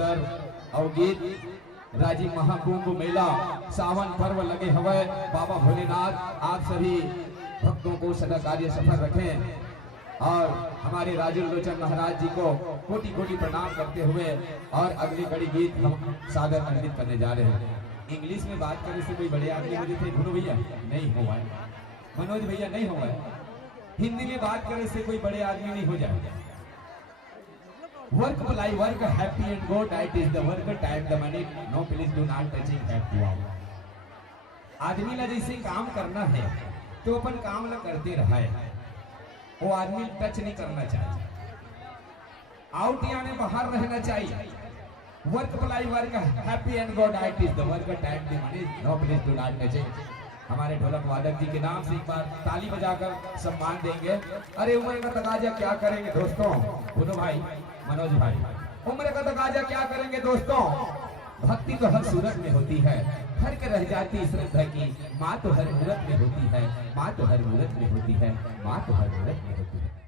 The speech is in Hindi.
सुंदर अवगीत राजीव महाकुंभ मेला सावन पर्व लगे हुए। बाबा भोलेनाथ आप सभी भक्तों को सदा कार्य सफल रखें और हमारे राजू लोचन महाराज जी को कोटि कोटि प्रणाम करते हुए और अगली कड़ी गीत हम सादर अर्पित करने जा रहे हैं। इंग्लिश में बात करने से कोई बड़े आदमी मुझे थे भुनो भैया नहीं हुआ है, मनोज भैया नहीं हुआ है। हिंदी में बात करने से कोई बड़े आदमी नहीं हो जाएगा। Work ply work happy and go diet is the work time the money no please do not touching happy आदमी ला जैसे काम करना है तो अपन काम ला करते रहा है, वो आदमी टच नहीं करना चाहिए, आउट यानी बाहर रहना चाहिए। Work ply work happy and go diet is the work time the money no please do not touching. हमारे ढोलक वादक जी के नाम से एक बार ताली बजाकर सम्मान देंगे। अरे उम्र का तकाजा क्या करेंगे दोस्तों, बोलो भाई मनोज भाई, उम्र का तकाजा क्या करेंगे दोस्तों। भक्ति तो हर सूरत में होती है, फर्क रह जाती श्रद्धा की। माँ तो हर मूरत में होती है, माँ तो हर मूरत में होती है, माँ तो हर मूरत में होती है।